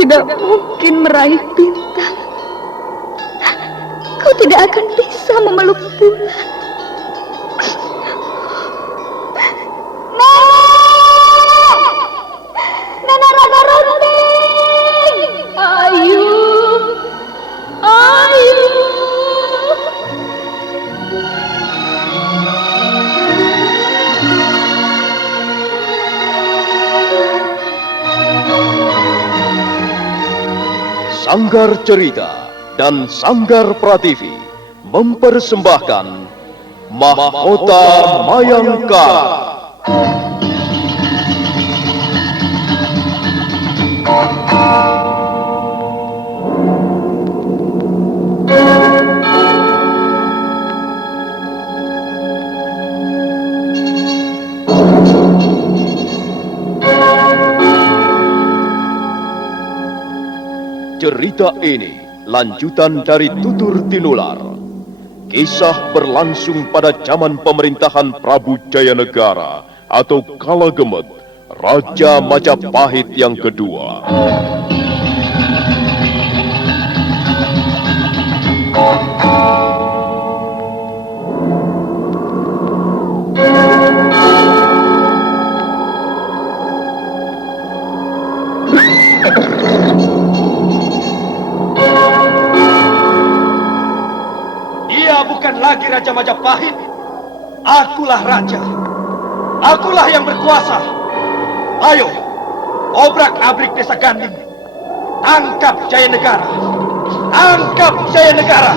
tidak mungkin meraih bintang. Kau tidak akan bisa memeluk bulan. Nenek Raka Runting! Ayu! Ayu! Sanggar Cerita dan Sanggar Prativi mempersembahkan Mahkota Mayangkara. Cerita ini lanjutan dari Tutur Tinular. Kisah berlangsung pada zaman pemerintahan Prabu Jayanegara atau Kala Gemet, Raja Majapahit yang kedua. Bukan lagi Raja Majapahit. Akulah raja. Akulah yang berkuasa. Ayo, obrak-abrik desa Ganding. Tangkap Jayanegara. Tangkap Jayanegara.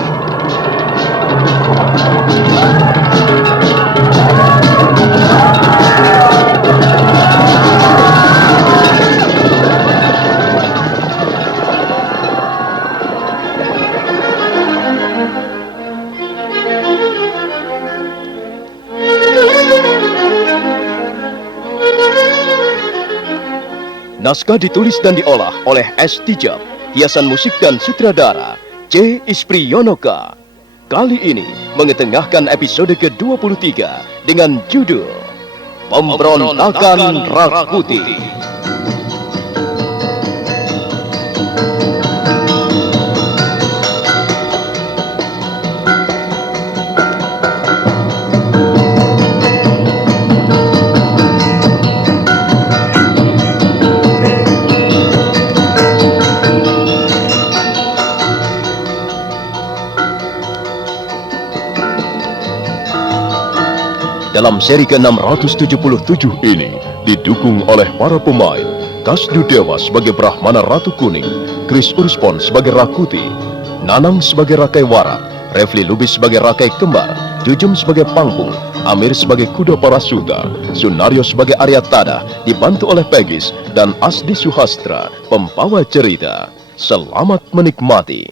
Naskah ditulis dan diolah oleh S. Tijab, hiasan musik dan sutradara C. Ispriyonoka. Kali ini mengetengahkan episode ke-23 dengan judul Pemberontakan Rakuti. Dalam seri ke-677 ini didukung oleh para pemain Kasdu Dewa sebagai Brahmana Ratu Kuning, Chris Urspon sebagai Rakuti, Nanang sebagai Rakai Warak, Refli Lubis sebagai Rakai Kembar, Jujum sebagai Pangpung, Amir sebagai Kuda Parasuta, Sunario sebagai Arya Tada, dibantu oleh Pegis dan Asdi Suhastra, pembawa cerita. Selamat menikmati.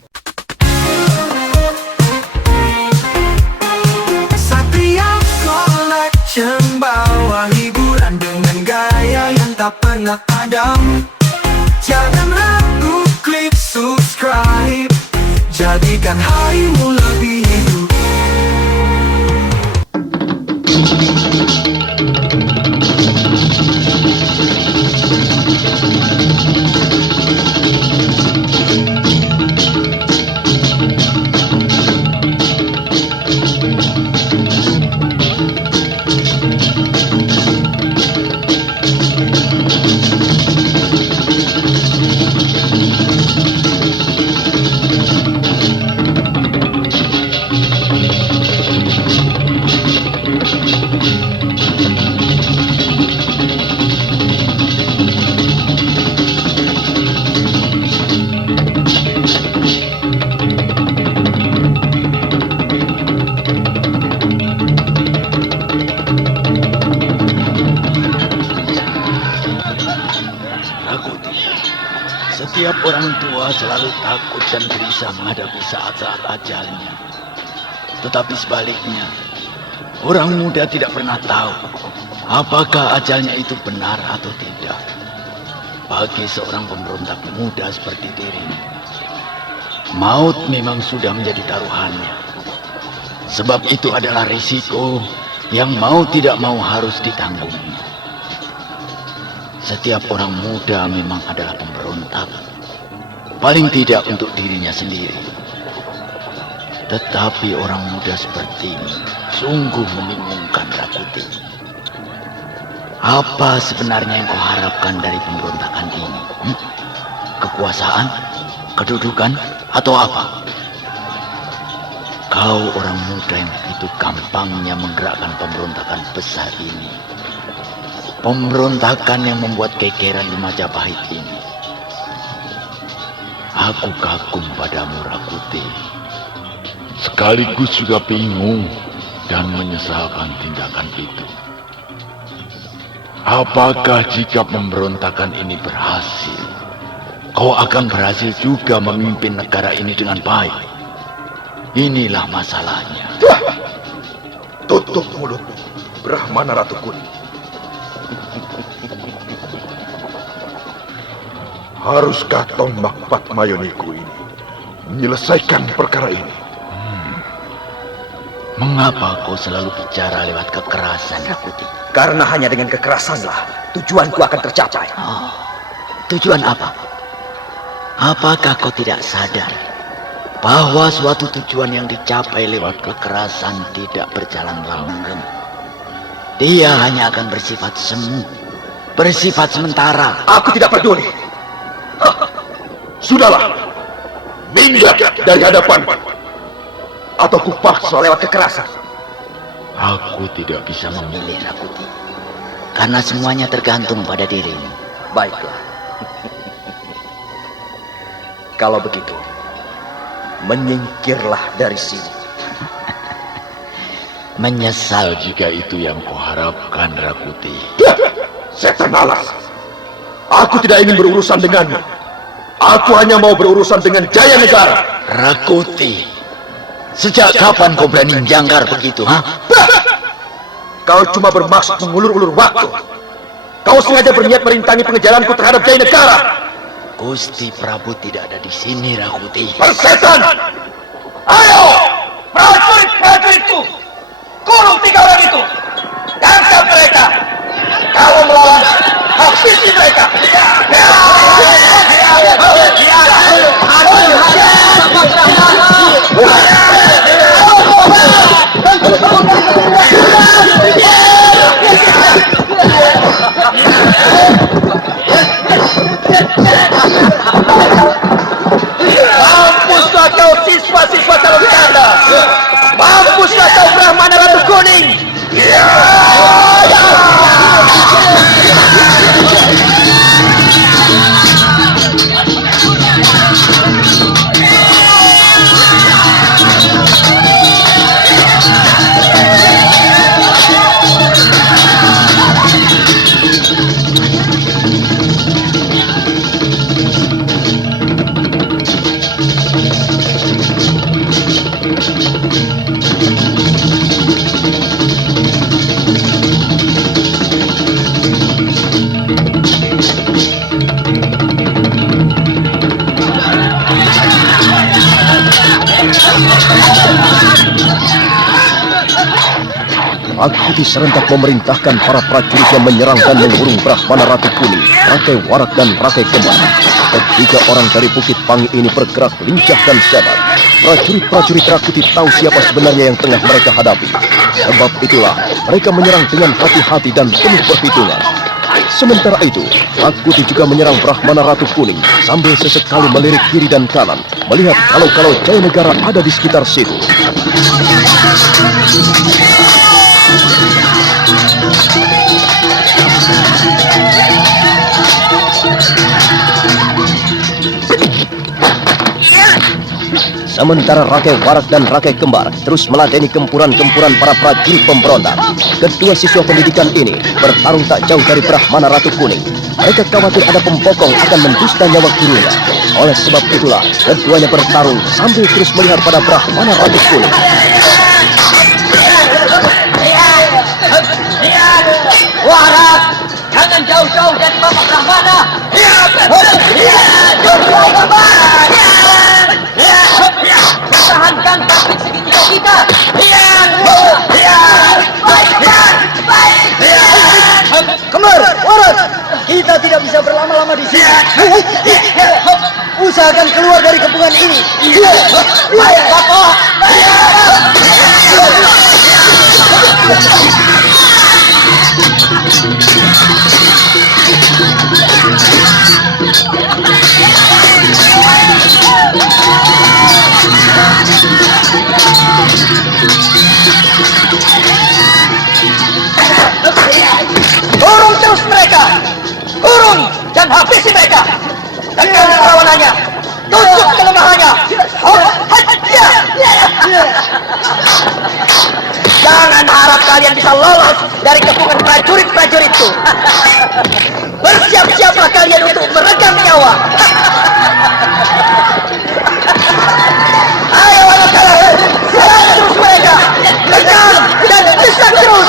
Bawa hiburan dengan gaya yang tak pernah padam. Jangan ragu, klik subscribe. Jadikan harimu lebih hidup. Setiap orang tua selalu takut dan gelisah menghadapi saat-saat ajalnya. Tetapi sebaliknya, orang muda tidak pernah tahu apakah ajalnya itu benar atau tidak. Bagi seorang pemberontak muda seperti dirimu, maut memang sudah menjadi taruhannya. Sebab itu adalah risiko yang mau tidak mau harus ditanggungnya. Setiap orang muda memang adalah pemberontak. Paling tidak untuk dirinya sendiri. Tetapi orang muda seperti ini sungguh membingungkan Rakuti. Apa sebenarnya yang kau harapkan dari pemberontakan ini? Kekuasaan? Kedudukan? Atau apa? Kau orang muda yang begitu gampangnya menggerakkan pemberontakan besar ini. Pemberontakan yang membuat gegeran di Majapahit ini. Aku kagum padamu, Rakuti. Sekaligus juga bingung dan menyesalkan tindakan itu. Apakah jika pemberontakan ini berhasil, kau akan berhasil juga memimpin negara ini dengan baik? Inilah masalahnya. Tutup mulutmu, Brahmana Ratu Kuning. Haruskah Tombak Patmayoniku ini menyelesaikan perkara ini? Mengapa kau selalu bicara lewat kekerasan, Rakuti? Karena hanya dengan kekerasanlah tujuanku akan tercapai. Oh, tujuan apa? Apakah kau tidak sadar bahwa suatu tujuan yang dicapai lewat kekerasan tidak berjalan langgeng? Dia hanya akan bersifat semu, bersifat sementara. Aku tidak peduli. Sudahlah, minggat dari hadapan, atau kupaksa lewat kekerasan. Aku tidak bisa memilih, Rakuti, karena semuanya tergantung pada dirimu. Baiklah. Kalau begitu, menyingkirlah dari sini. Menyesal jika itu yang kau harapkan, Rakuti. Setan alas, aku tidak ingin berurusan denganmu. Aku hanya mau berurusan dengan Jaya Negara. Rakuti, sejak kapan kau berani menjangkar begitu, ha? Kau cuma bermaksud mengulur-ulur waktu. Kau sengaja berniat merintangi pengejaranku terhadap Jaya Negara. Gusti Prabu tidak ada di sini, Rakuti. Persetan! Ayo! Prajurit-prajuritku! Kurung 3 orang itu! Tangkap mereka! Kalau melawan, habisi mereka! Mampuslah kau siswa-siswa calon kanda! Mampuslah kau Brahmana Ratu Kuning! Rakuti serentak memerintahkan para prajuritnya menyerang dan mengurung Brahmana Ratu Kuning, Rakai Warak dan Rakai Kembar. Ketiga orang dari Bukit Pangi ini bergerak lincah dan sebat. Prajurit-prajurit Rakuti tahu siapa sebenarnya yang tengah mereka hadapi. Sebab itulah mereka menyerang dengan hati-hati dan penuh perhitungan. Sementara itu, Rakuti juga menyerang Brahmana Ratu Kuning sambil sesekali melirik kiri dan kanan, melihat kalau Jaya Negara ada di sekitar situ. Sementara Rakai Warak dan Rakai Kembar terus meladeni gempuran-gempuran para prajurit pemberontak. Kedua siswa pendidikan ini bertarung tak jauh dari Brahmana Ratu Kuning. Mereka khawatir ada pembokong akan mendusta nyawa gurunya. Oleh sebab itulah, keduanya bertarung sambil terus melihat pada Brahmana Ratu Kuning. Warak, jangan jauh-jauh dari Bapak Brahmana. Pertahankan taktik segitiga kita. Kembar, Warak, kita tidak bisa berlama-lama di sini. Usah kita akan keluar dari kepungan ini. Baik, Bapak. Turun terus mereka. Turun dan habisi mereka. Tekan kerawanannya. Tutup kelemahannya. Jangan harap kalian bisa lolos dari kepungan prajurit-prajuritku. Bersiap-siaplah kalian untuk meregang nyawa. Ayo anak-anak, serang terus mereka. Kejar dan desak terus.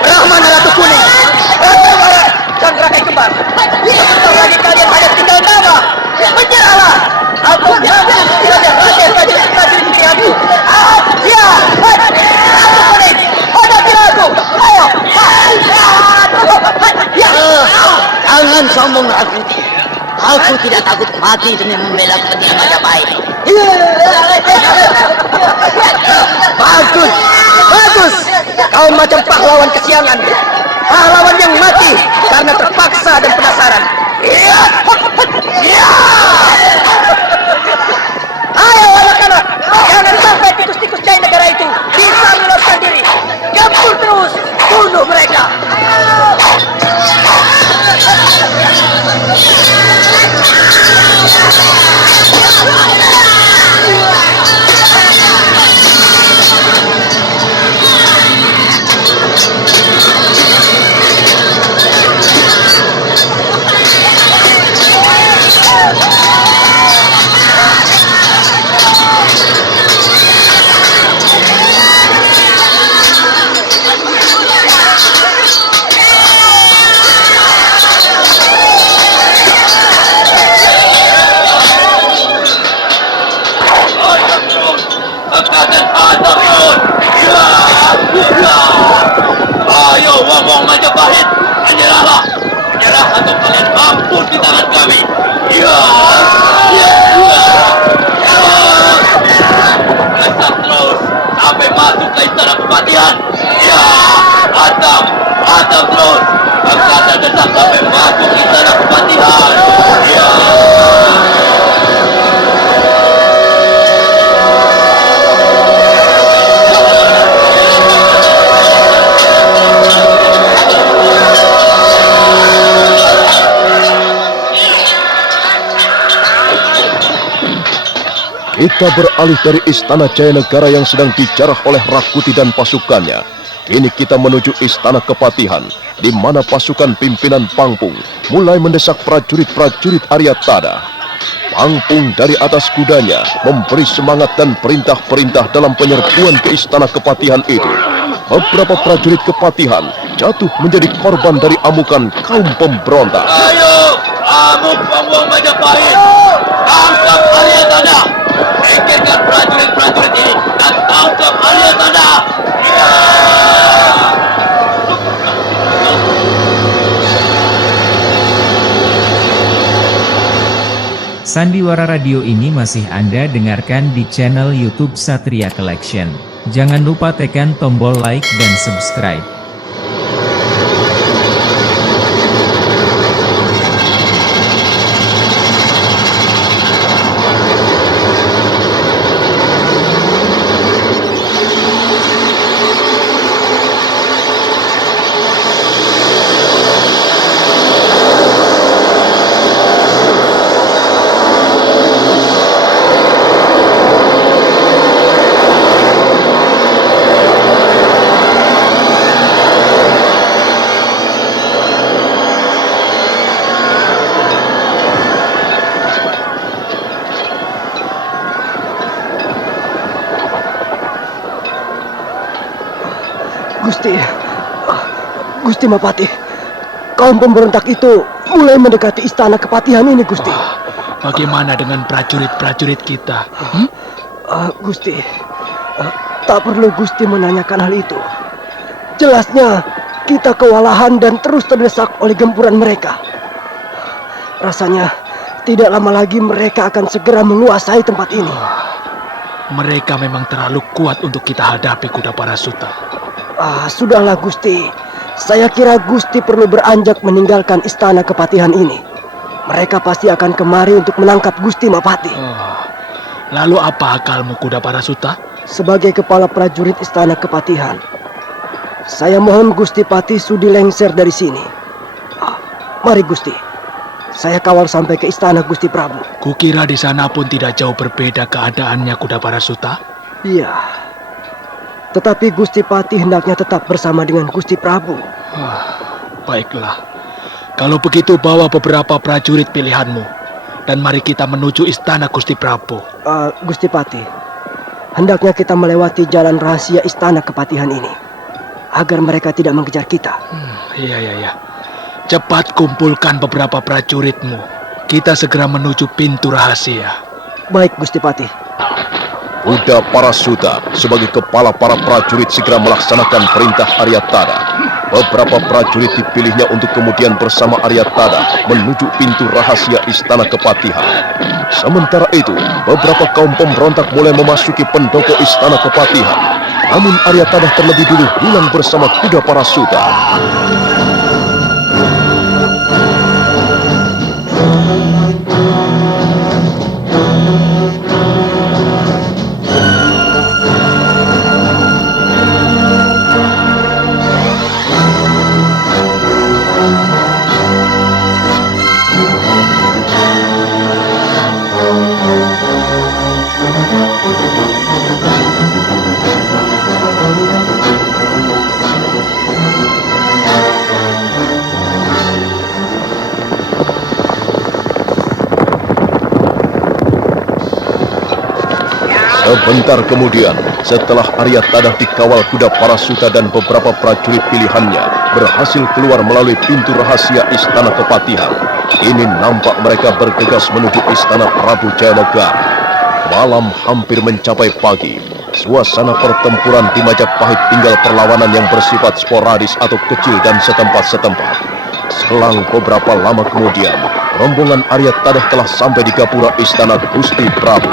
Brahmana Ratu Kuning, Ratu Barat, dan Rakai Kembar. Sebentar lagi kalian hanya tinggal nama. Menyerahlah atau diambil saja prajurit-prajurit pilihanku. Ya, Ratu Kuning, hadapi aku. Ayo. Jangan sombong Rakuti. Aku tidak takut mati demi membela kepentingan Majapahit. Bagus, bagus. Kau macam pahlawan kesiangan. Pahlawan yang mati karena terpaksa dan penasaran. Ayo anak-anak, jangan sampai tikus-tikus Jaya Negara itu bisa meloloskan diri. Gempur terus, bunuh mereka. Ayo, wong Majapahit, menyerahlah. Menyerah atau kalian mampus di tangan kami. Desak terus sampai masuk ke istana kepatihan. Hantam terus. Berkata desak sampai masuk ke istana kepatihan. Kita beralih dari istana Jaya Negara yang sedang dijarah oleh Rakuti dan pasukannya. Kini kita menuju istana Kepatihan, di mana pasukan pimpinan Pangpung mulai mendesak prajurit-prajurit Aryatana. Pangpung dari atas kudanya memberi semangat dan perintah-perintah dalam penyerbuan ke istana Kepatihan itu. Beberapa prajurit Kepatihan jatuh menjadi korban dari amukan kaum pemberontak. Ayo, amuk wong Majapahit, tangkap Aryatana. Singkirkan prajurit-prajurit ini dan tangkap Aryatana. Sandiwara Radio ini masih Anda dengarkan di channel YouTube Satria Collection. Jangan lupa tekan tombol like dan subscribe. Gusti Mapati, kaum pemberontak itu mulai mendekati istana Kepatihan ini, Gusti. Bagaimana dengan prajurit-prajurit kita? Gusti, tak perlu Gusti menanyakan hal itu. Jelasnya kita kewalahan dan terus terdesak oleh gempuran mereka. Rasanya tidak lama lagi mereka akan segera menguasai tempat ini. Mereka memang terlalu kuat untuk kita hadapi, Kuda Parasuta. Sudahlah Gusti. Saya kira Gusti perlu beranjak meninggalkan istana kepatihan ini. Mereka pasti akan kemari untuk menangkap Gusti Mapati. Lalu apa akalmu, Kuda Parasuta? Sebagai kepala prajurit istana kepatihan, saya mohon Gusti Pati sudi lengser dari sini. Mari Gusti, saya kawal sampai ke istana Gusti Prabu. Kukira di sana pun tidak jauh berbeda keadaannya, Kuda Parasuta. Iya, tetapi Gusti Pati hendaknya tetap bersama dengan Gusti Prabu. Baiklah, kalau begitu bawa beberapa prajurit pilihanmu, dan mari kita menuju istana Gusti Prabu. Gusti Pati, hendaknya kita melewati jalan rahasia istana kepatihan ini, agar mereka tidak mengejar kita. Iya. Cepat kumpulkan beberapa prajuritmu. Kita segera menuju pintu rahasia. Baik, Gusti Pati. Kuda Parasuta sebagai kepala para prajurit segera melaksanakan perintah Aryatada. Beberapa prajurit dipilihnya untuk kemudian bersama Aryatada menuju pintu rahasia istana kepatihan. Sementara itu, beberapa kaum pemberontak mulai memasuki pendopo istana kepatihan. Namun Aryatada terlebih dulu hilang bersama Kuda Parasuta. Sebentar kemudian, setelah Aryatada dikawal Kuda Parasuta dan beberapa prajurit pilihannya berhasil keluar melalui pintu rahasia istana kepatihan, ini nampak mereka bergegas menuju istana Prabu Jayanegara. Malam hampir mencapai pagi. Suasana pertempuran di Majapahit tinggal perlawanan yang bersifat sporadis atau kecil dan setempat-setempat. Selang beberapa lama kemudian, rombongan Aryatada telah sampai di gapura istana Gusti Prabu.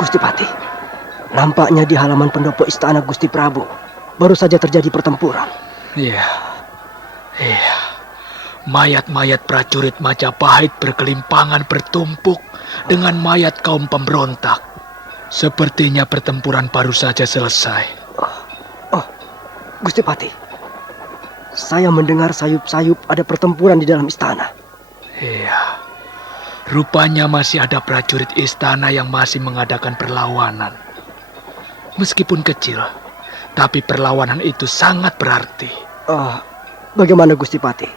Gusti Pati, nampaknya di halaman pendopo istana Gusti Prabu baru saja terjadi pertempuran. Iya. Mayat-mayat prajurit Majapahit berkelimpangan bertumpuk dengan mayat kaum pemberontak. Sepertinya pertempuran baru saja selesai. Gusti Pati, saya mendengar sayup-sayup ada pertempuran di dalam istana. Iya. Rupanya masih ada prajurit istana yang masih mengadakan perlawanan. Meskipun kecil, tapi perlawanan itu sangat berarti. Bagaimana Gusti Pati?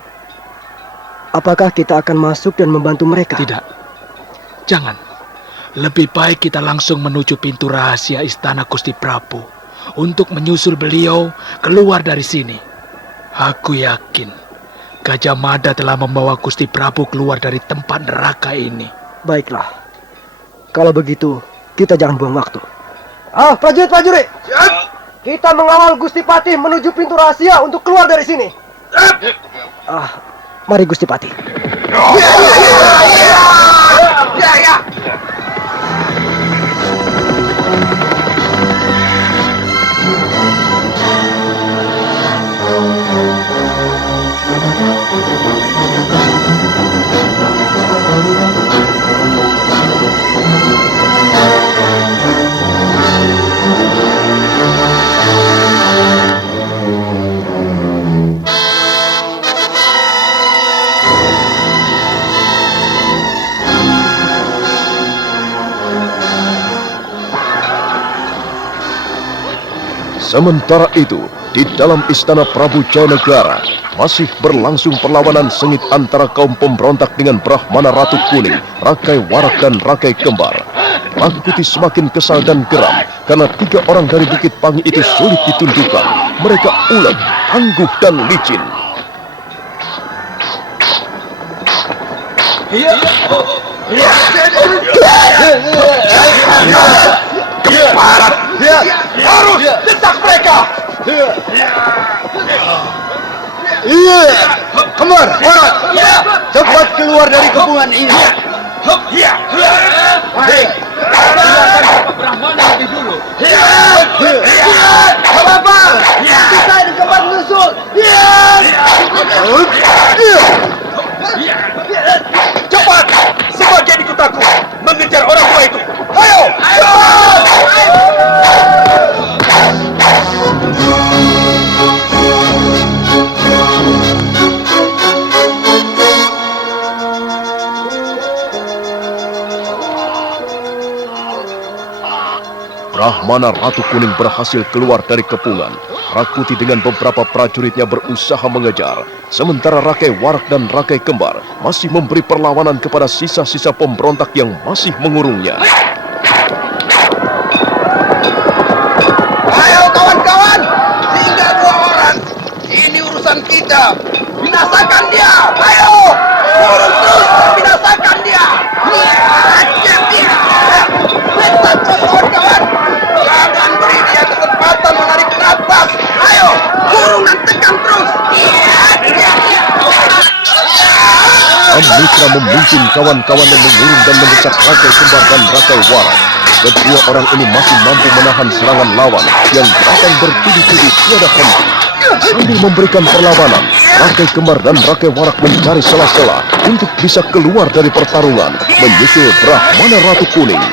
Apakah kita akan masuk dan membantu mereka? Tidak. Jangan. Lebih baik kita langsung menuju pintu rahasia istana Gusti Prabu untuk menyusul beliau keluar dari sini. Aku yakin Gajah Mada telah membawa Gusti Prabu keluar dari tempat neraka ini. Baiklah. Kalau begitu, kita jangan buang waktu. Prajurit! Kita mengawal Gusti Pati menuju pintu rahasia untuk keluar dari sini. Mari Gusti Pati. Sementara itu, di dalam istana Prabu Jayanegara masih berlangsung perlawanan sengit antara kaum pemberontak dengan Brahmana Ratu Kuning, Rakai Warak dan Rakai Kembar. Rakuti semakin kesal dan geram karena 3 orang dari Bukit Pangi itu sulit ditundukkan. Mereka ulet, tangguh dan licin. Keparat! Harus desak mereka! Kembar, Warak, cepat keluar dari kepungan ini. Brahmana lebih dulu. Apa? Kita ini kembar menyusul. Cepat! Sebagian ikut aku mengejar orang tua itu. Ayo! Brahmana Ratu Kuning berhasil keluar dari kepungan. Rakuti dengan beberapa prajuritnya berusaha mengejar. Sementara Rakai Warak dan Rakai Kembar masih memberi perlawanan kepada sisa-sisa pemberontak yang masih mengurungnya. Ayo kawan-kawan, tinggal 2 orang. Ini urusan kita. Binasakan dia. Ayo, turun terus, binasakan dia. Hajar dia. Letak kawan-kawan. Jangan beri dia kesempatan menarik nafas. Ayo, kurung dan tekan terus. Mitra memimpin kawan-kawan yang mengurung dan mendesak Rakai Kembar dan Rakai Warak. Kedua orang ini masih mampu menahan serangan lawan yang datang bertubi-tubi tiada henti. Sambil memberikan perlawanan, Rakai Kembar dan Rakai Warak mencari sela-sela untuk bisa keluar dari pertarungan, menyusul Brahmana Ratu Kuning.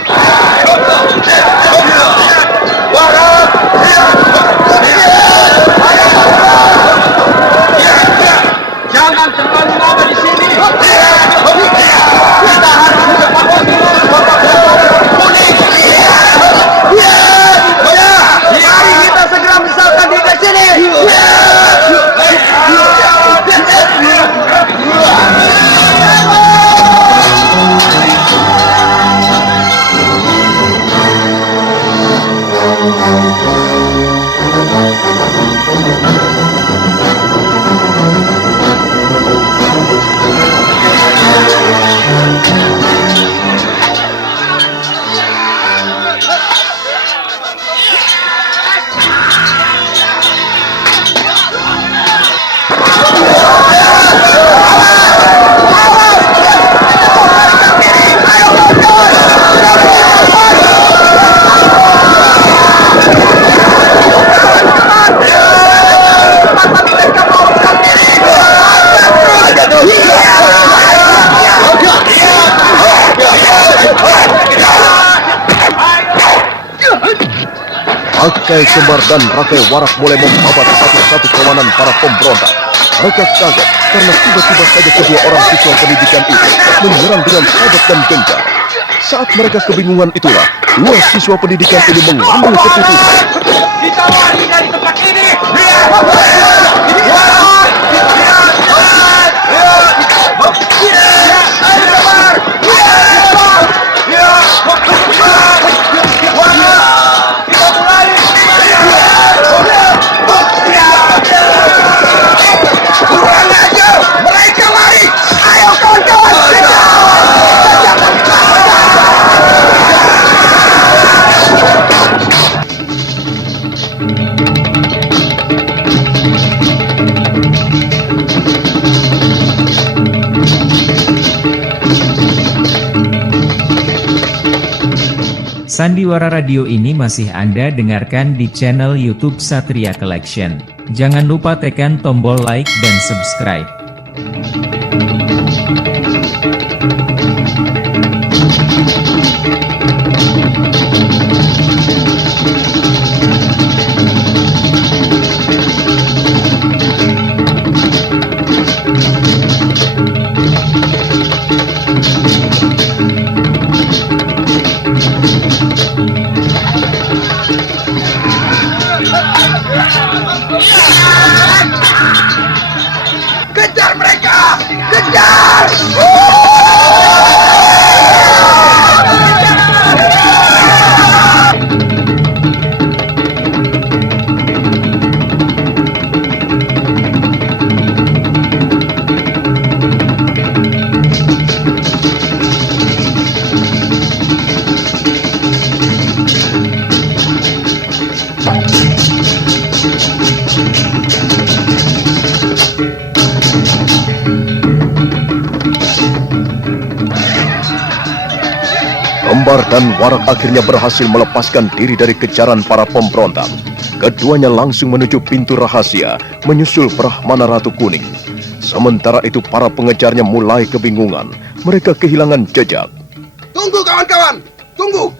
Jangan terlalu lama di sini. Kita harus mengevakuasi Kuning. Mari kita segera misalkan dia ke sini. Rakai Kembar dan Rakai Warak mulai membabat satu-satu kawanan para pemberontak. Mereka kaget karena tiba-tiba saja kedua orang siswa pendidikan itu menyerang dengan sabat dan gencar. Saat mereka kebingungan itulah, 2 siswa pendidikan ini mengambil keputusan. Kita lari dari tempat ini. Mereka lari. Ayo kawan-kawan. Sandiwara Radio ini masih Anda dengarkan di channel YouTube Satria Collection. Jangan lupa tekan tombol like dan subscribe. Kembar dan Warak akhirnya berhasil melepaskan diri dari kejaran para pemberontak. Keduanya langsung menuju pintu rahasia, menyusul Brahmana Ratu Kuning. Sementara itu para pengejarnya mulai kebingungan. Mereka kehilangan jejak. Tunggu kawan-kawan, tunggu.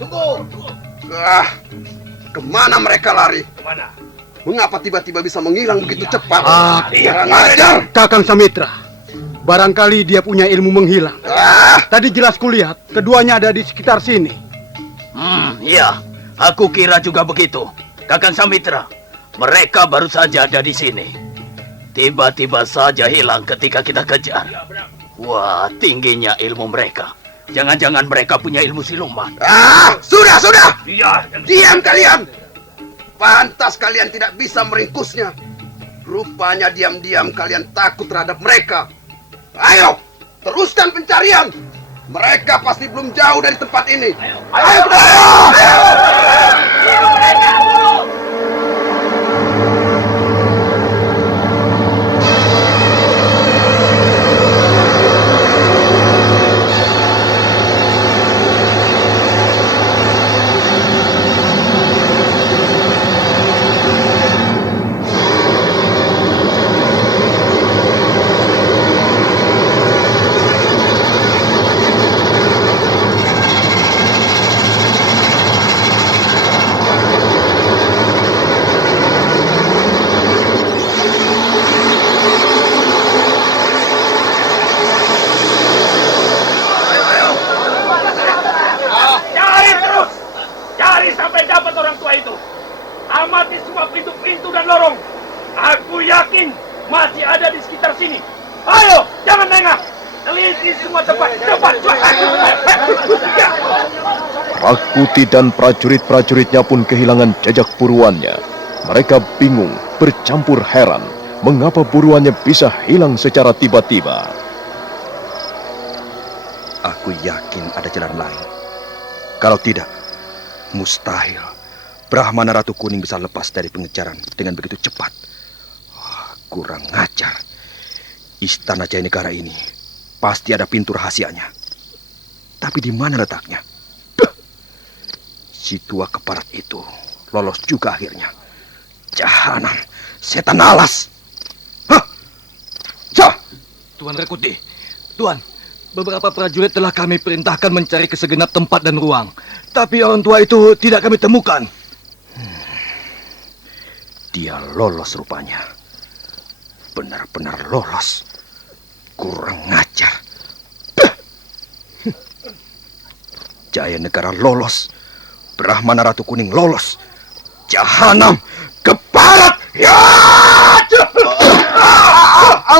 Kemana mereka lari? Kemana? Mengapa tiba-tiba bisa menghilang begitu cepat? Iya. Kurang ajar. Kakang Samitra, barangkali dia punya ilmu menghilang. Tadi jelas kulihat keduanya ada di sekitar sini. Iya, aku kira juga begitu. Kakang Samitra, mereka baru saja ada di sini. Tiba-tiba saja hilang ketika kita kejar. Wah, tingginya ilmu mereka. Jangan-jangan mereka punya ilmu siluman. Sudah. Iya. Diam kalian. Pantas kalian tidak bisa meringkusnya. Rupanya diam-diam kalian takut terhadap mereka. Ayo, teruskan pencarian. Mereka pasti belum jauh dari tempat ini. Ayo. Cari sampai dapat orang tua itu. Amati semua pintu-pintu dan lorong. Aku yakin masih ada di sekitar sini. Ayo, jangan lengah. Teliti semua tempat. Cepat. Rakuti dan prajurit-prajuritnya pun kehilangan jejak buruannya. Mereka bingung, bercampur heran, mengapa buruannya bisa hilang secara tiba-tiba. Aku yakin ada jalan lain. Kalau tidak, mustahil Brahmana Ratu Kuning bisa lepas dari pengejaran dengan begitu cepat. Kurang ngajar. Istana Jayanegara ini pasti ada pintu rahasianya. Tapi di mana letaknya? Si tua keparat itu lolos juga akhirnya. Jahanam, setan alas. Tuan Rakuti, Tuan, beberapa prajurit telah kami perintahkan mencari ke segenap tempat dan ruang. Tapi orang tua itu tidak kami temukan. Dia lolos rupanya. Benar-benar lolos. Kurang ngajar. Jayanegara lolos. Brahmana Ratu Kuning lolos. Jahanam, keparat. Ya!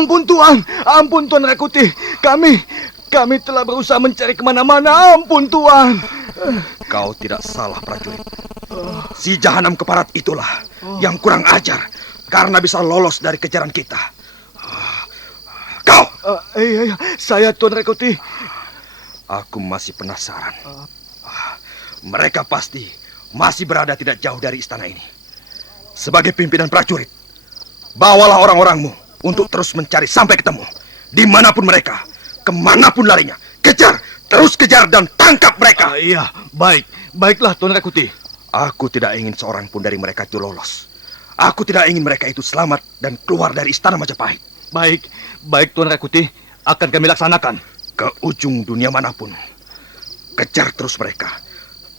Ampun Tuan Rakuti. Kami telah berusaha mencari kemana-mana. Ampun Tuan. Kau tidak salah, prajurit. Si Jahanam keparat itulah yang kurang ajar karena bisa lolos dari kejaran kita. Kau! Iya, saya Tuan Rakuti. Aku masih penasaran. Mereka pasti masih berada tidak jauh dari istana ini. Sebagai pimpinan prajurit, bawalah orang-orangmu untuk terus mencari sampai ketemu. Dimanapun mereka, kemanapun larinya, kejar, terus kejar dan tangkap mereka. Iya, baiklah Tuan Rakuti. Aku tidak ingin seorang pun dari mereka itu lolos. Aku tidak ingin mereka itu selamat dan keluar dari istana Majapahit. Baik Tuan Rakuti, akan kami laksanakan. Ke ujung dunia manapun, kejar terus mereka.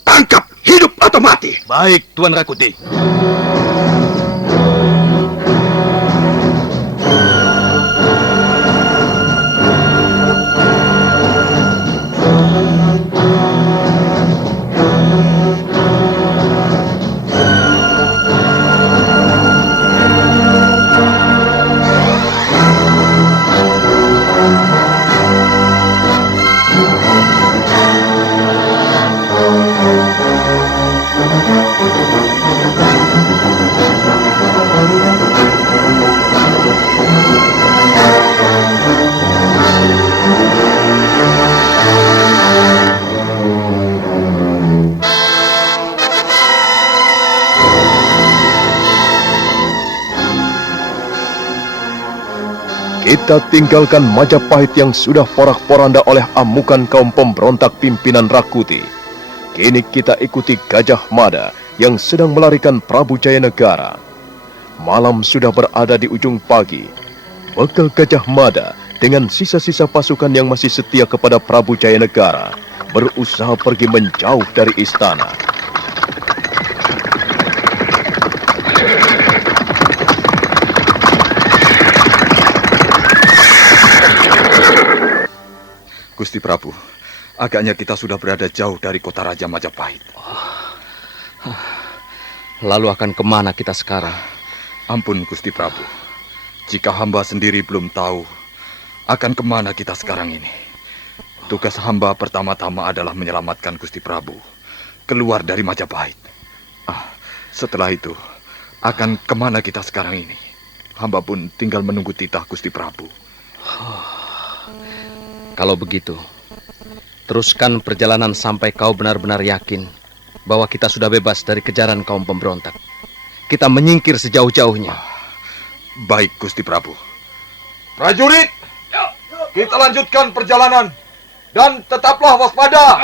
Tangkap, hidup atau mati. Baik Tuan Rakuti. Kita tinggalkan Majapahit yang sudah porak-poranda oleh amukan kaum pemberontak pimpinan Rakuti. Kini kita ikuti Gajah Mada yang sedang melarikan Prabu Jayanegara. Malam sudah berada di ujung pagi. Bekal Gajah Mada dengan sisa-sisa pasukan yang masih setia kepada Prabu Jayanegara berusaha pergi menjauh dari istana. Gusti Prabu, agaknya kita sudah berada jauh dari kota Raja Majapahit. Lalu akan kemana kita sekarang? Ampun Gusti Prabu, jika hamba sendiri belum tahu akan kemana kita sekarang ini. Tugas hamba pertama-tama adalah menyelamatkan Gusti Prabu keluar dari Majapahit. Setelah itu, akan kemana kita sekarang ini? Hamba pun tinggal menunggu titah Gusti Prabu. Kalau begitu, teruskan perjalanan sampai kau benar-benar yakin bahwa kita sudah bebas dari kejaran kaum pemberontak. Kita menyingkir sejauh-jauhnya. Baik Gusti Prabu. Prajurit, kita lanjutkan perjalanan dan tetaplah waspada.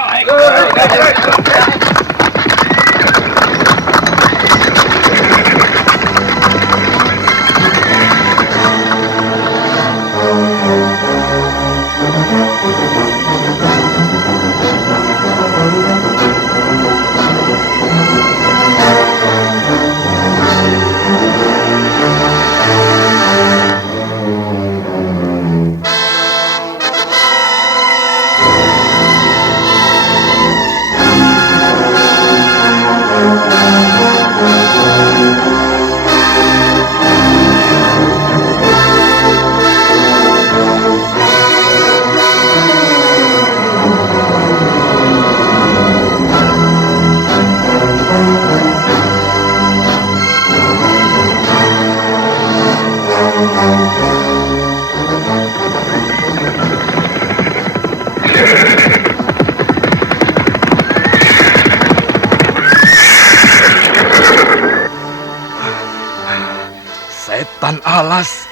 Setan alas,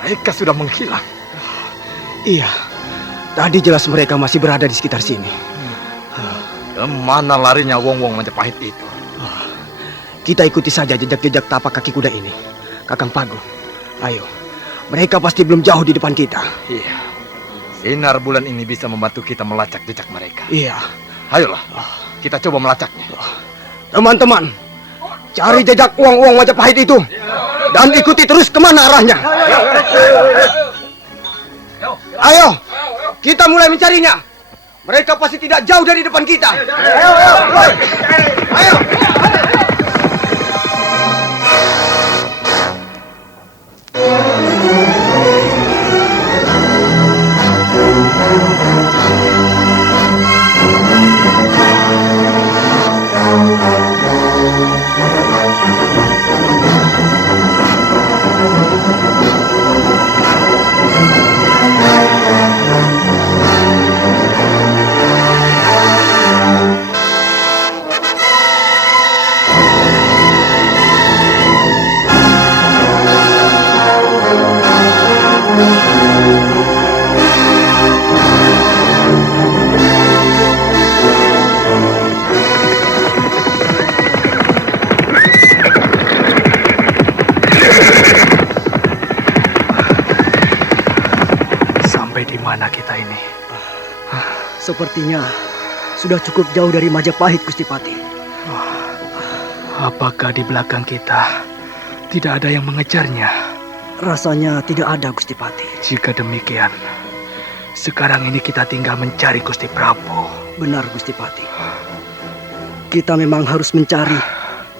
mereka sudah menghilang. Iya, tadi jelas mereka masih berada di sekitar sini. Kemana larinya wong-wong Majapahit itu? Kita ikuti saja jejak-jejak tapak kaki kuda ini. Kakang Pagu, ayo. Mereka pasti belum jauh di depan kita. Iya, sinar bulan ini bisa membantu kita melacak jejak mereka. Iya. Ayolah, kita coba melacaknya. Teman-teman, cari jejak uang-uang Majapahit itu. Dan ikuti terus kemana arahnya. Ayo, kita mulai mencarinya. Mereka pasti tidak jauh dari depan kita. Ayo. Sepertinya sudah cukup jauh dari Majapahit, Gusti Patih. Apakah di belakang kita tidak ada yang mengejarnya? Rasanya tidak ada, Gusti Patih. Jika demikian, sekarang ini kita tinggal mencari Gusti Prabu. Benar, Gusti Patih. Kita memang harus mencari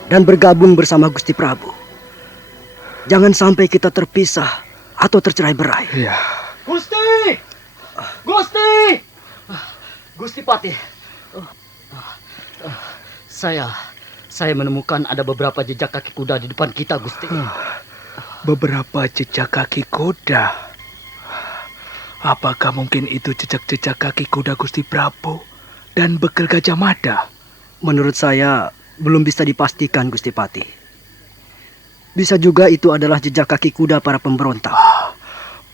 dan bergabung bersama Gusti Prabu. Jangan sampai kita terpisah atau tercerai-berai. Iya. Gusti! Gusti! Gusti Patih. Saya menemukan ada beberapa jejak kaki kuda di depan kita, Gusti. Beberapa jejak kaki kuda. Apakah mungkin itu jejak-jejak kaki kuda Gusti Prabu dan bekal Gajah Mada? Menurut saya belum bisa dipastikan, Gusti Patih. Bisa juga itu adalah jejak kaki kuda para pemberontak.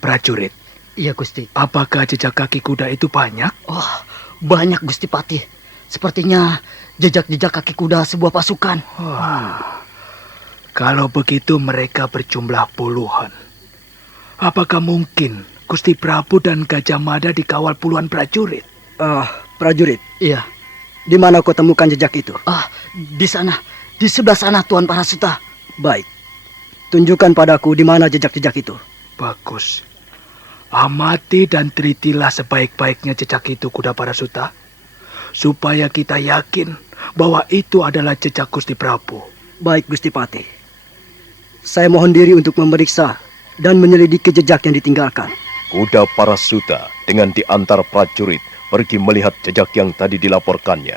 Prajurit. Iya, Gusti. Apakah jejak kaki kuda itu banyak? Oh, banyak, Gusti Patih. Sepertinya jejak-jejak kaki kuda sebuah pasukan. Kalau begitu mereka berjumlah puluhan. Apakah mungkin Gusti Prabu dan Gajah Mada dikawal puluhan prajurit? Prajurit. Iya. Di mana kau temukan jejak itu? Di sana. Di sebelah sana, Tuan Parasuta. Baik. Tunjukkan padaku di mana jejak-jejak itu. Bagus. Amati dan telitilah sebaik-baiknya jejak itu, Kuda Parasuta. Supaya kita yakin bahwa itu adalah jejak Gusti Prabu. Baik, Gusti Patih. Saya mohon diri untuk memeriksa dan menyelidiki jejak yang ditinggalkan. Kuda Parasuta dengan diantar prajurit pergi melihat jejak yang tadi dilaporkannya.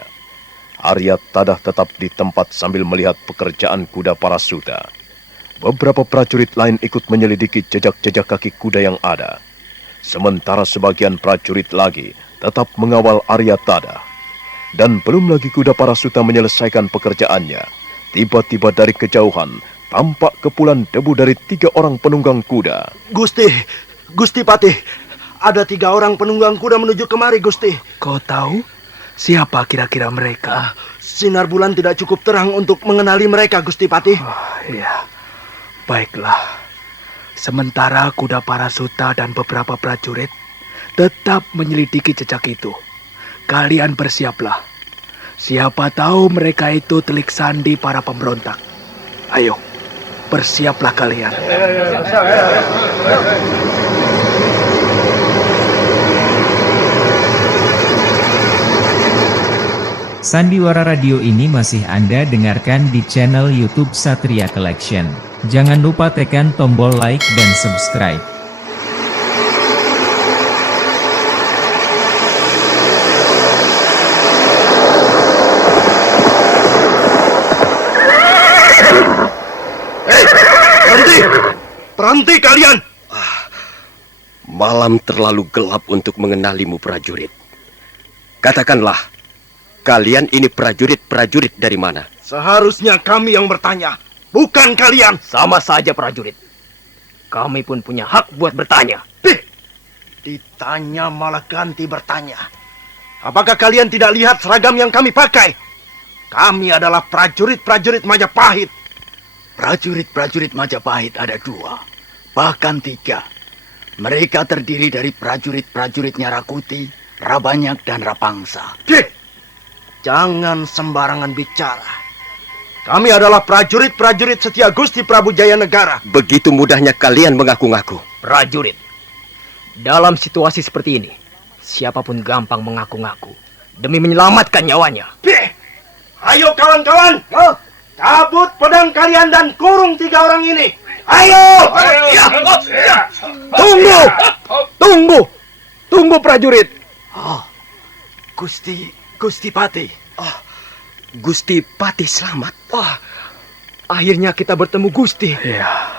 Arya Tadah tetap di tempat sambil melihat pekerjaan kuda Parasuta. Beberapa prajurit lain ikut menyelidiki jejak-jejak kaki kuda yang ada. Sementara sebagian prajurit lagi tetap mengawal Arya Tadah. Dan belum lagi kuda Parasuta menyelesaikan pekerjaannya. Tiba-tiba dari kejauhan tampak kepulan debu dari 3 orang penunggang kuda. Gusti Patih, ada 3 orang penunggang kuda menuju kemari, Gusti. Kau tahu siapa kira-kira mereka? Sinar bulan tidak cukup terang untuk mengenali mereka, Gusti Patih. Iya, baiklah. Sementara kuda Parasuta dan beberapa prajurit tetap menyelidiki jejak itu. Kalian bersiaplah. Siapa tahu mereka itu telik sandi para pemberontak. Ayo, bersiaplah kalian. Sandiwara Radio ini masih Anda dengarkan di channel YouTube Satria Collection. Jangan lupa tekan tombol like dan subscribe. Berhenti kalian! Malam terlalu gelap untuk mengenalimu, prajurit. Katakanlah, kalian ini prajurit-prajurit dari mana? Seharusnya kami yang bertanya, bukan kalian. Sama saja, prajurit. Kami pun punya hak buat bertanya. Ditanya malah ganti bertanya. Apakah kalian tidak lihat seragam yang kami pakai? Kami adalah prajurit-prajurit Majapahit. Prajurit-prajurit Majapahit ada 2, bahkan 3. Mereka terdiri dari prajurit-prajuritnya Rakuti, Rabanyak, dan Rapangsa. Jangan sembarangan bicara. Kami adalah prajurit-prajurit setia Gusti Prabu Jayanegara. Begitu mudahnya kalian mengaku-ngaku. Prajurit, dalam situasi seperti ini, siapapun gampang mengaku-ngaku demi menyelamatkan nyawanya. Ayo kawan-kawan, cabut pedang kalian dan kurung 3 orang ini. Ayo! Tunggu prajurit. Gusti Patih. Gusti Patih selamat. Akhirnya kita bertemu, Gusti. Ya,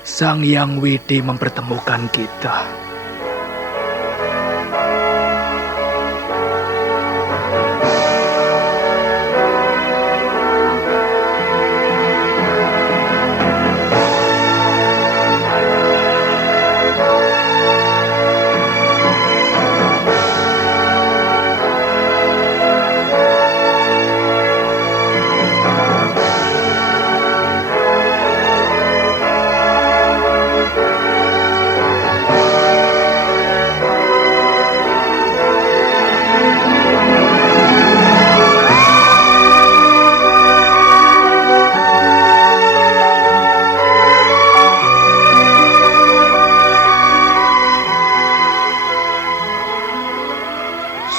Sang Hyang Widi mempertemukan kita.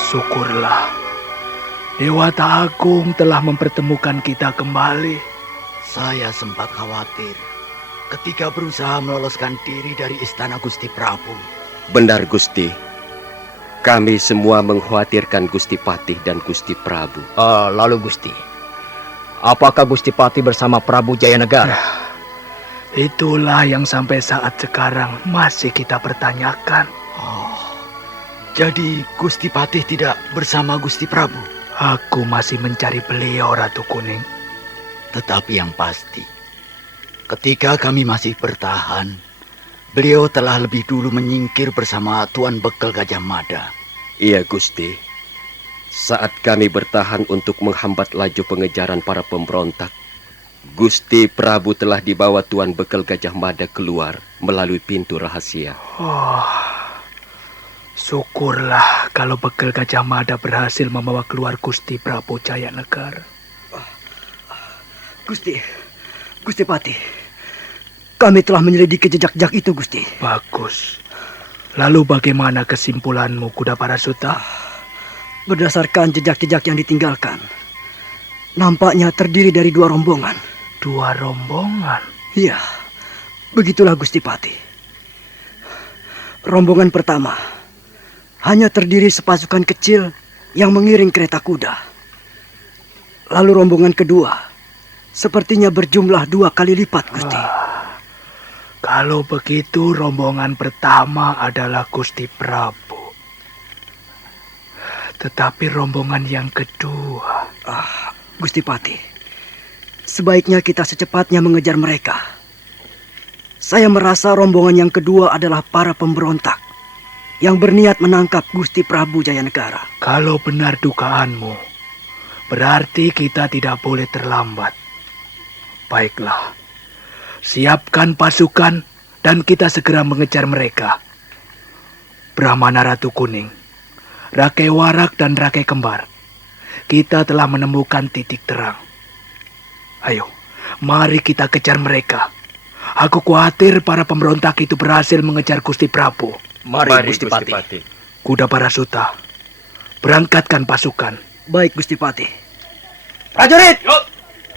Syukurlah, Dewata Agung telah mempertemukan kita kembali. Saya sempat khawatir ketika berusaha meloloskan diri dari istana Gusti Prabu. Benar, Gusti. Kami semua mengkhawatirkan Gusti Patih dan Gusti Prabu. Lalu Gusti, apakah Gusti Patih bersama Prabu Jayanegara? Itulah yang sampai saat sekarang masih kita pertanyakan. Jadi Gusti Patih tidak bersama Gusti Prabu? Aku masih mencari beliau, Ratu Kuning. Tetapi yang pasti, ketika kami masih bertahan, beliau telah lebih dulu menyingkir bersama Tuan Bekel Gajah Mada. Iya, Gusti. Saat kami bertahan untuk menghambat laju pengejaran para pemberontak, Gusti Prabu telah dibawa Tuan Bekal Gajah Mada keluar melalui pintu rahasia. Oh, syukurlah kalau Bekal Gajah Mada berhasil membawa keluar Gusti Prabu Jayanegara. Gusti Pati, kami telah menyelidiki jejak-jejak itu, Gusti. Bagus. Lalu bagaimana kesimpulanmu, Kuda Parasuta? Berdasarkan jejak-jejak yang ditinggalkan, nampaknya terdiri dari 2 rombongan. 2 rombongan? Iya, begitulah Gusti Pati. Rombongan pertama hanya terdiri sepasukan kecil yang mengiring kereta kuda. Lalu rombongan kedua sepertinya berjumlah 2 kali lipat, Gusti. Kalau begitu rombongan pertama adalah Gusti Prabu. Tetapi rombongan yang kedua... Gusti Pati, sebaiknya kita secepatnya mengejar mereka. Saya merasa rombongan yang kedua adalah para pemberontak yang berniat menangkap Gusti Prabu Jayanegara. Kalau benar dugaanmu, berarti kita tidak boleh terlambat. Baiklah, siapkan pasukan dan kita segera mengejar mereka. Brahmana Ratu Kuning, Rakai Warak dan Rakai Kembar, kita telah menemukan titik terang. Ayo, mari kita kejar mereka. Aku khawatir para pemberontak itu berhasil mengejar Gusti Prabu. Mari Gusti Pati. Kuda Parasuta, berangkatkan pasukan. Baik, Gusti Pati. Prajurit,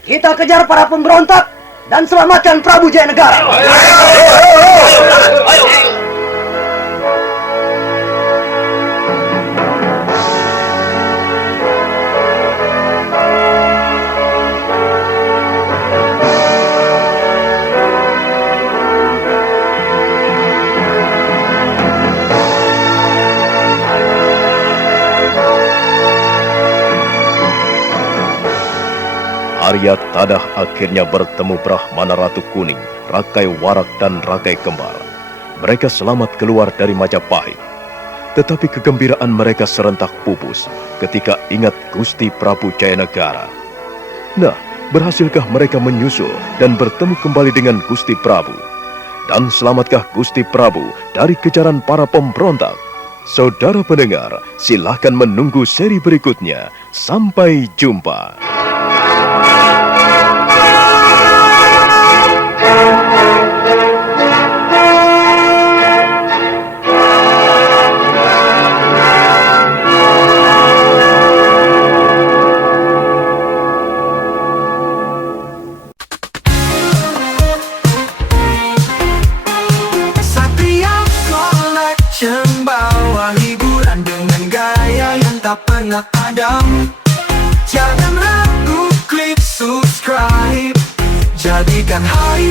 kita kejar para pemberontak dan selamatkan Prabu Jayanegara. Ayo. Arya Tadah akhirnya bertemu Brahmana Ratu Kuning, Rakai Warak dan Rakai Kembar. Mereka selamat keluar dari Majapahit. Tetapi kegembiraan mereka serentak pupus ketika ingat Gusti Prabu Jayanegara. Nah, berhasilkah mereka menyusul dan bertemu kembali dengan Gusti Prabu? Dan selamatkah Gusti Prabu dari kejaran para pemberontak? Saudara pendengar, silahkan menunggu seri berikutnya. Sampai jumpa. Bawa hiburan dengan gaya yang tak pernah padam. Jangan ragu, klik subscribe, jadikan harimu